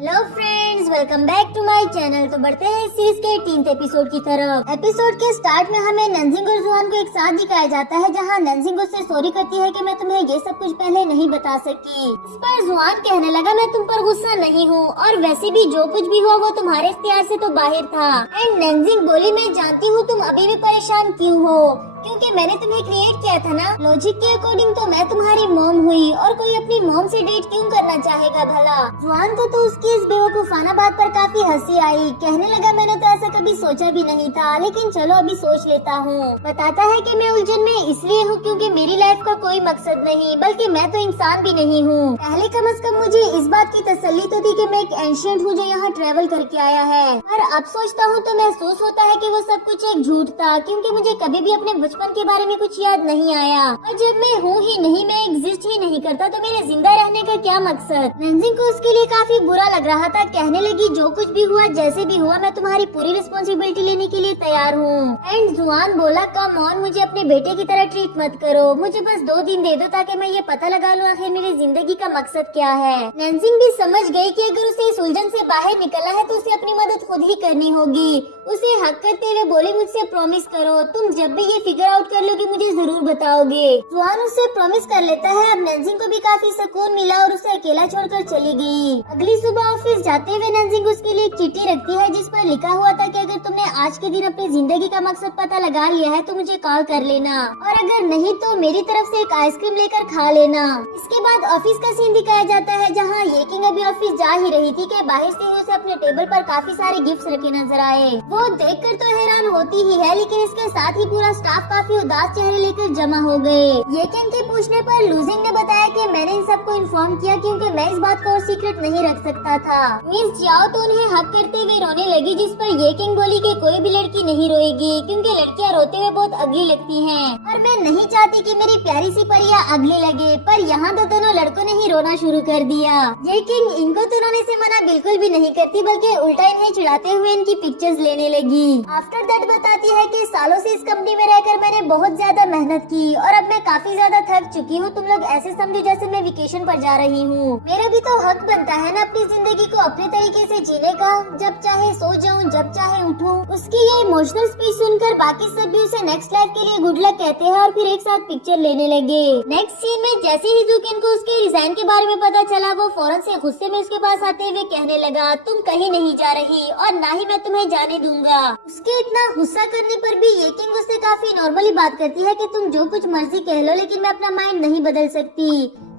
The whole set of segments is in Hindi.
Hello friends, welcome back to my channel. तो बढ़ते हैं सीरीज के 3th एपिसोड की तरफ। एपिसोड के स्टार्ट में हमें नंजिंग और जुआन को एक साथ दिखाया जाता है, जहां नंजिंग उससे सॉरी करती है कि मैं तुम्हें ये सब कुछ पहले नहीं बता सकी। इस पर जुआन कहने लगा, मैं तुम पर गुस्सा नहीं हूँ और वैसे भी जो कुछ भी हुआ वो तुम्हारे इख्तियार से तो बाहर था। एंड नंजिंग बोली, मैं जानती हूँ तुम अभी भी परेशान क्यों हो, क्योंकि मैंने तुम्हें क्रिएट किया था ना। लॉजिक के अकॉर्डिंग तो मैं तुम्हारी मॉम हुई और कोई अपनी मॉम से डेट क्यों करना चाहेगा भला। जुआन को तो उसकी इस बेवकूफाना बात पर काफी हंसी आई। कहने लगा, मैंने तो ऐसा कभी सोचा भी नहीं था, लेकिन चलो अभी सोच लेता हूँ। बताता है कि मैं उलझन में इसलिए हूँ क्योंकि मेरी लाइफ का कोई मकसद नहीं, बल्कि मैं तो इंसान भी नहीं हूँ। पहले कम से कम मुझे इस बात की तसल्ली तो थी कि मैं एक एंशिएंट हूँ जो यहाँ ट्रेवल करके आया है, पर अब सोचता हूँ तो महसूस होता है कि वो सब कुछ एक झूठ था, क्योंकि मुझे कभी भी अपने बचपन के बारे में कुछ याद नहीं आया। और जब मैं हूँ ही नहीं, मैं एग्जिस्ट ही नहीं करता, तो मेरे जिंदा रहने का क्या मकसद। नंजिंग को उसके लिए काफी बुरा लग रहा था। कहने लगी, जो कुछ भी हुआ जैसे भी हुआ, मैं तुम्हारी पूरी रिस्पॉन्सिबिलिटी लेने के लिए तैयार हूँ। एंड जुआन बोला, कम ऑन, मुझे अपने बेटे की तरह ट्रीट मत करो, मुझे बस 2 दिन दे दो ताकि मैं ये पता लगा लूँ आखिर मेरी जिंदगी का मकसद क्या है। नंजिंग भी समझ गई कि अगर उसे इस उलझन से बाहर निकलना है तो उसे अपनी मदद खुद ही करनी होगी। उसे हक करते हुए बोली, मुझसे प्रॉमिस करो, तुम जब भी ये फिगर आउट कर लोगे मुझे जरूर बताओगे। जुआन उससे प्रॉमिस कर लेता है। अब नंजिंग को भी काफी सुकून मिला और उसे अकेला छोड़कर चली गई। अगली सुबह ऑफिस जाते हुए नंजिंग उसके लिए एक चिट्ठी रखती है, जिस पर लिखा हुआ था कि अगर तुमने आज के दिन अपनी जिंदगी का मकसद पता लगा लिया है तो मुझे कॉल कर लेना, और अगर नहीं तो मेरी तरफ से एक आइसक्रीम लेकर खा लेना। इसके बाद ऑफिस का सीन दिखाया जाता है, जहाँ ये किंग अभी ऑफिस जा ही रही थी कि बाहर से ही उसे अपने टेबल पर काफी सारे गिफ्ट्स रखे नजर आए। वो देखकर तो हैरान होती ही है, लेकिन इसके साथ ही पूरा स्टाफ काफी उदास चेहरे लेकर जमा हो गए। ये किंग के पूछने पर लूजिंग ने बताया कि मैंने इन सबको इन्फॉर्म किया क्योंकि मैं इस बात को और सीक्रेट नहीं रख सकता था। मिस जाओ तो उन्हें हक करते हुए रोने लगी, जिस पर ये किंग बोली कि कोई भी लड़की नहीं रोएगी क्योंकि लड़कियां रोते हुए बहुत अगली लगती हैं, और मैं नहीं चाहती कि मेरी प्यारी सी परियां अगली लगे। पर यहाँ तो दोनों लड़कों ने ही रोना शुरू कर दिया। ये किंग इनको तो रोने से मना बिल्कुल भी नहीं करती, बल्कि उल्टा इन्हें चिढ़ाते हुए इनकी पिक्चर्स लेने लगी। आफ्टर दैट बताती है कि सालों से इस कंपनी में रहकर मैंने बहुत ज्यादा मेहनत की और अब मैं काफी ज्यादा थक चुकी हूँ। तुम लोग ऐसे समझो जैसे मैं वेकेशन पर जा रही हूँ। मेरा भी तो हक बनता है ना अपनी जिंदगी को अपने तरीके से जीने का, जब चाहे सो जाऊँ, जब चाहे उठूँ। उसकी ये इमोशनल स्पीच सुनकर बाकी सब भी उसे नेक्स्ट लाइफ के लिए गुड लक कहते हैं और फिर एक साथ पिक्चर लेने लगे। नेक्स्ट सीन में जैसे ही जुकिन को उसके रिजाइन के बारे में पता चला, वो फौरन से गुस्से में उसके पास आते हुए कहने लगा, तुम कहीं नहीं जा रही और ना ही मैं तुम्हें जाने दूंगा। उसके इतना गुस्सा करने पर भी ये किंग उससे काफी नॉर्मली बात करती है कि तुम जो कुछ मर्जी कह लो, लेकिन मैं अपना माइंड नहीं बदल सकती।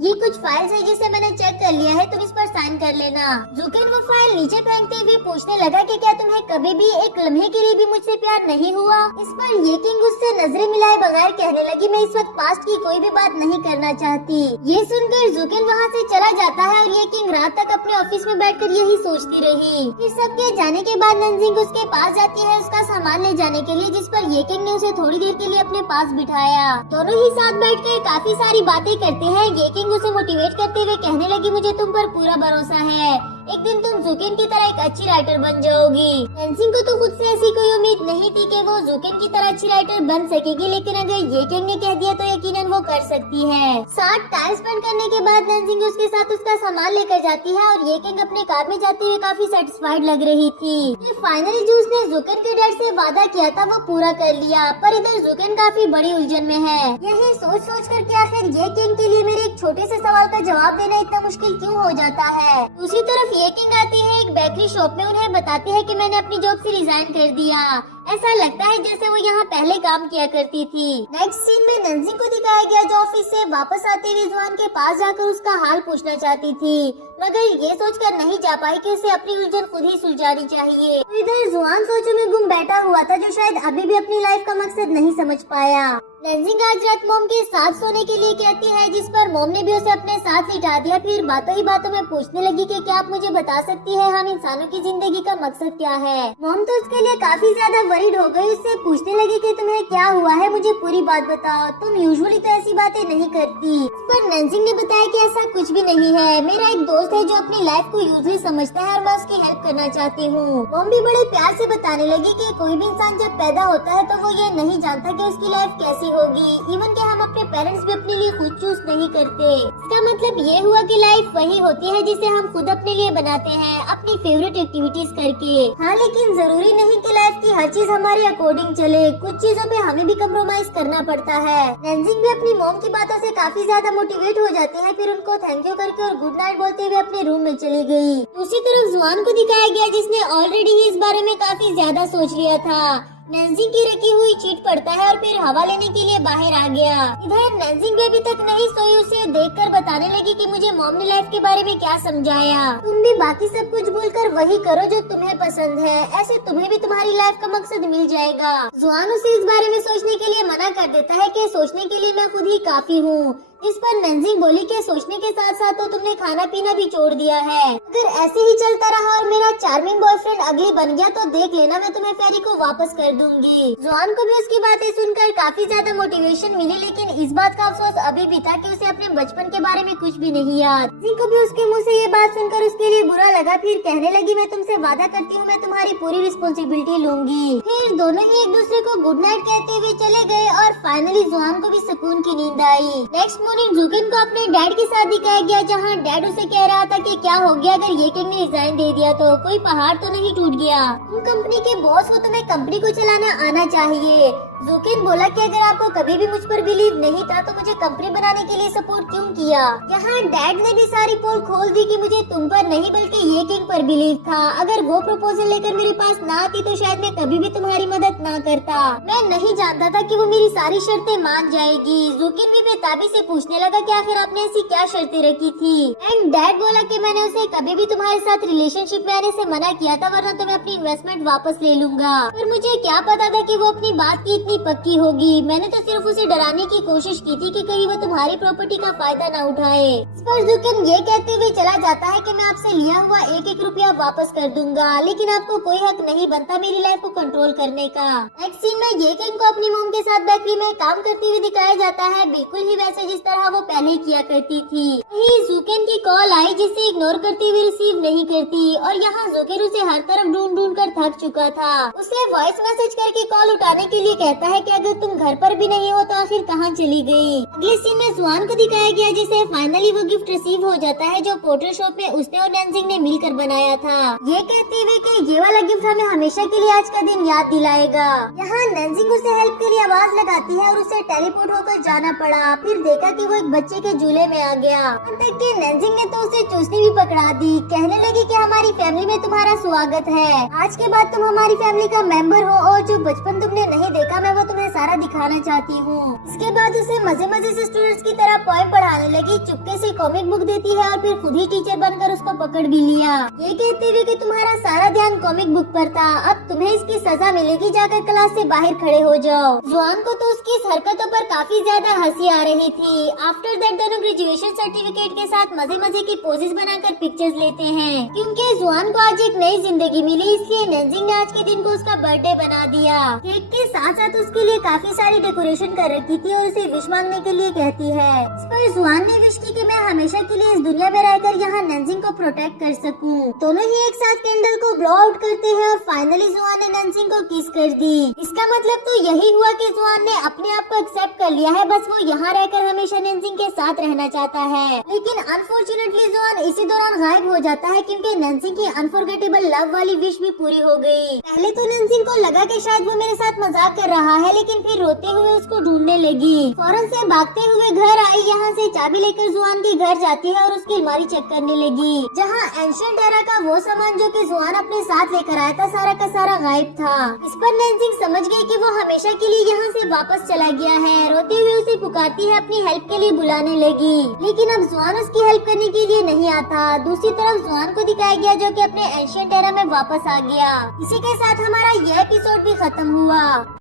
ये कुछ फाइल्स है जिसे मैंने चेक कर लिया है, तुम इस पर साइन कर लेना। जुकिन वो फाइल नीचे फेंकते हुए पूछने लगा कि क्या तुम्हें कभी भी एक लम्हे के लिए भी मुझसे प्यार नहीं हुआ। इस पर ये किंग उससे नजरें मिलाए बगैर कहने लगी, मैं इस वक्त पास्ट की कोई भी बात नहीं करना चाहती। ये सुनकर जुकिन वहाँ से चला जाता है और ये किंग रात तक अपने ऑफिस में बैठकर यही सोचती रही। फिर सबके जाने के बाद नंजिंग उसके पास जाती है उसका सामान ले जाने के लिए, जिस पर ये किंग ने उसे थोड़ी देर के लिए अपने पास बिठाया। दोनों ही साथ बैठकर काफी सारी बातें करते हैं। ये किंग उसे मोटिवेट करते हुए कहने लगी, मुझे तुम पर पूरा भरोसा है, एक दिन तुम जुकिन की तरह एक अच्छी राइटर बन जाओगी। नंजिंग को तो खुद से ऐसी कोई उम्मीद नहीं थी कि वो जुकिन की तरह अच्छी राइटर बन सकेगी, लेकिन अगर ये किंग ने कह दिया तो यकीनन वो कर सकती है। साथ टाइम स्पेंड करने के बाद नंजिंग उसके साथ उसका सामान लेकर जाती है और ये किंग अपने कार में जाते हुए काफी सेटिस्फाइड लग रही थी। फिर फाइनली जो उसने जुकिन के डैड से वादा किया था वो पूरा कर लिया, पर इधर जुकिन काफी बड़ी उलझन में है। यही सोच सोच कर कि आखिर ये किंग के लिए मेरे एक छोटे से सवाल का जवाब देना इतना मुश्किल क्यों हो जाता है। दूसरी तरफ ये किंग आती है एक बेकरी शॉप में, उन्हें बताती है कि मैंने अपनी जॉब से रिजाइन कर दिया। ऐसा लगता है जैसे वो यहाँ पहले काम किया करती थी। नेक्स्ट सीन में नंजिंग को दिखाया गया जो ऑफिस से वापस आते हुए जुआन के पास जाकर उसका हाल पूछना चाहती थी, मगर ये सोचकर नहीं जा पाई कि उसे अपनी उलझन खुद ही सुलझानी चाहिए। तो इधर जुआन सोचों में गुम बैठा हुआ था, जो शायद अभी भी अपनी लाइफ का मकसद नहीं समझ पाया। नंजिंग आज रात मोम के साथ सोने के लिए कहती है, जिस पर मोम ने भी उसे अपने साथ लिटा दिया। फिर बातों ही बातों में पूछने लगी कि क्या आप मुझे बता सकती है हम इंसानों की जिंदगी का मकसद क्या है। मोम तो उसके लिए काफी ज्यादा वरीड हो गई, उससे पूछने लगी कि तुम्हें क्या हुआ है, मुझे पूरी बात बताओ, तुम यूजुअली तो ऐसी बातें नहीं करती। पर नैन्जिंग ने बताया कि ऐसा कुछ भी नहीं है, मेरा एक दोस्त है जो अपनी लाइफ को यूजली समझता है और मैं उसकी हेल्प करना चाहती हूँ। मॉम भी बड़े प्यार से बताने लगी कि कोई भी इंसान जब पैदा होता है तो वो ये नहीं जानता कि उसकी लाइफ कैसी होगी। इवन कि हम अपने पेरेंट्स भी अपने लिए खुद चूज नहीं करते। इसका मतलब ये हुआ कि लाइफ वही होती है जिसे हम खुद अपने लिए बनाते हैं, अपनी फेवरेट एक्टिविटीज करके। हाँ, लेकिन जरूरी नहीं कि लाइफ की हर चीज हमारे अकॉर्डिंग चले, कुछ चीजों पे हमें भी कम्प्रोमाइज करना पड़ता है। नैन्जिंग भी अपनी मॉम की बातों से काफी ज्यादा मोटिवेट हो जाती है, फिर उनको थैंक यू करके और गुड नाइट बोलते हुए अपने रूम में चली गई। दूसरी तरफ जुआन को दिखाया गया जिसने ऑलरेडी ही इस बारे में काफी ज्यादा सोच लिया था। नैन्जिंग की रखी हुई चीट पड़ता है और फिर हवा लेने के लिए बाहर आ गया। इधर नैन्जिंग भी अभी तक नहीं सोई, उसे देखकर बताने लगी कि मुझे मॉम ने लाइफ के बारे में क्या समझाया। तुम भी बाकी सब कुछ भूलकर वही करो जो तुम्हें पसंद है, ऐसे तुम्हें भी तुम्हारी लाइफ का मकसद मिल जाएगा। जुआन उसे इस बारे में सोचने के लिए मना कर देता है कि सोचने के लिए मैं खुद ही काफी हूँ। इस पर नैन्जिंग बोली कि सोचने के साथ साथ तो तुमने खाना पीना भी छोड़ दिया है। अगर ऐसे ही चलता रहा और मेरा चार्मिंग बॉयफ्रेंड अगली बन गया तो देख लेना, मैं तुम्हें फेरी को वापस कर दूंगी। जुआन को भी उसकी बातें सुनकर काफी ज्यादा मोटिवेशन मिली, लेकिन इस बात का अफसोस अभी भी था कि उसे अपने बचपन के बारे में कुछ भी नहीं याद। नैन्जिंग को भी उसके मुँह से ये बात सुनकर उसके लिए बुरा लगा, फिर कहने लगी मैं तुमसे वादा करती हूँ मैं तुम्हारी पूरी रिस्पॉन्सिबिलिटी लूंगी। फिर दोनों ही एक दूसरे को गुड नाइट कहते हुए चले गए और फाइनली जुआन को भी सुकून की नींद आई। नेक्स्ट जूकिन को अपने डैड के साथ दिखाया गया, जहां डैड उसे कह रहा था कि क्या हो गया अगर ये किंग ने रिजाइन दे दिया तो कोई पहाड़ तो नहीं टूट गया। तुम कंपनी के बॉस हो, तुम्हें कंपनी को चलाना आना चाहिए। जूकिन बोला कि अगर आपको कभी भी मुझ पर बिलीव नहीं था तो मुझे कंपनी बनाने के लिए सपोर्ट क्यों किया। यहाँ डैड ने भी सारी पोल खोल दी कि मुझे तुम पर नहीं बल्कि ये किंग पर बिलीव था। अगर वो प्रपोजल लेकर मेरे पास ना आती तो शायद मैं कभी भी तुम्हारी मदद ना करता। मैं नहीं जानता था कि वो मेरी सारी शर्तें मान जाएगी। जूकिन भी बेताबी से पूछने लगा कि आखिर आपने ऐसी क्या शर्तें रखी थी। एंड डैड बोला कि मैंने उसे कभी भी तुम्हारे साथ रिलेशनशिप में आने से मना किया था, वरना तो मैं अपनी इन्वेस्टमेंट वापस ले लूंगा। पर मुझे क्या पता था कि वो अपनी बात की इतनी पक्की होगी। मैंने तो सिर्फ उसे डराने की कोशिश की थी कि कहीं वो तुम्हारी प्रॉपर्टी का फायदा न उठाए। इस पर जूकिन ये कहते हुए चला जाता है कि मैं आपसे लिया हुआ एक एक रुपया वापस कर दूंगा, लेकिन आपको कोई हक नहीं बनता मेरी लाइफ को कंट्रोल करने का। नेक्स्ट सीन में ये किंग को अपनी मॉम के साथ बेकरी में काम करते हुए दिखाया जाता है, बिल्कुल ही वैसे जिस तरह वो पहले किया करती थी। वही जूकिन की कॉल आई जिसे इग्नोर करते हुए रिसीव नहीं करती, और यहाँ जूकिन उसे हर तरफ ढूंढ ढूंढ कर थक चुका था। उसे वॉइस मैसेज करके कॉल उठाने के लिए कहता है कि अगर तुम घर पर भी नहीं हो तो आखिर कहाँ चली गई। अगले सीन में जुआन को दिखाया गया जिसे फाइनली वो गिफ्ट रिसीव हो जाता है जो पोर्टर शॉप में उसने और नैन्जिंग ने मिलकर बनाया था, ये कहते हुए कि ये वाला गिफ्ट हमें हमेशा के लिए आज का दिन याद दिलाएगा। यहाँ नैन्जिंग उसे हेल्प के लिए आवाज लगाती है और उसे टेलीपोर्ट होकर जाना पड़ा। फिर देखा कि वो एक बच्चे के झूले में आ गया। तक के नैन्जिंग ने तो उसे चूसनी भी पकड़ा दी, कहने लगी कि हमारी फैमिली में तुम्हारा स्वागत है, आज के बाद तुम हमारी फैमिली का मेंबर हो और जो बचपन तुमने नहीं देखा मैं वो तुम्हें सारा दिखाना चाहती हूँ। इसके बाद उसे मजे मजे से स्टूडेंट्स की तरह पोएम पढ़ाने लगी, चुपके से कॉमिक बुक देती है और फिर खुद ही टीचर बनकर उसको पकड़ भी लिया, ये कहते हुए कि तुम्हारा सारा ध्यान कॉमिक बुक पर था, अब तुम्हें इसकी सजा मिलेगी, जाकर क्लास से बाहर खड़े हो जाओ। जुआन को तो उसकी इस हरकतों पर काफी ज्यादा हंसी आ रही थी। आफ्टर दैट दोनों ग्रेजुएशन सर्टिफिकेट के साथ मजे मजे की पोजेस बनाकर पिक्चर्स लेते हैं। क्योंकि जुआन को आज एक नई जिंदगी मिली, इसलिए नैन्जिंग ने आज के दिन को उसका बर्थडे बना दिया। केक के साथ साथ उसके लिए काफी सारी डेकोरेशन कर रखी थी और उसे विश मांगने के लिए कहती है। इस पर जुआन ने विश की कि मैं हमेशा के लिए इस दुनिया में रहकर यहाँ नैन्जिंग को प्रोटेक्ट कर सकूं। दोनों ही एक साथ कैंडल को ब्लो आउट करते हैं और फाइनली जुआन ने नैन्जिंग को किस कर दी। इसका मतलब तो यही हुआ कि जुआन ने अपने आप को एक्सेप्ट कर लिया है, बस वो यहाँ रहकर हमेशा नैन्जिंग के साथ रहना चाहता है। लेकिन अनफॉर्चुनेटली जुआन इसी दौरान गायब हो जाता है क्योंकि नैन्जिंग की अनफॉरगेटेबल लव वाली विश भी पूरी हो गई। पहले तो नैन्जिंग को लगा कि शायद वो मेरे साथ मजाक कर रहा है, लेकिन फिर रोते हुए उसको ढूंढने लगी। फौरन से भागते हुए घर आई, यहाँ से चाबी लेकर जुआन के घर जाती है और उसकी अलमारी चेक करने लगी, जहाँ एंशिएंट एरा का वो सामान जो कि जुआन अपने साथ लेकर आया था सारा का सारा गायब था। इस पर नैन्जिंग समझ गई कि वो हमेशा के लिए यहाँ से वापस चला गया है। रोते हुए उसे पुकारती है, अपनी हेल्प के लिए बुलाने लगी, लेकिन अब जुआन उसकी हेल्प करने के लिए नहीं आता। दूसरी तरफ जुआन को दिखाया गया जो कि अपने एंशिएंट एरा में वापस आ गया। इसी के साथ हमारा यह एपिसोड भी खत्म हुआ।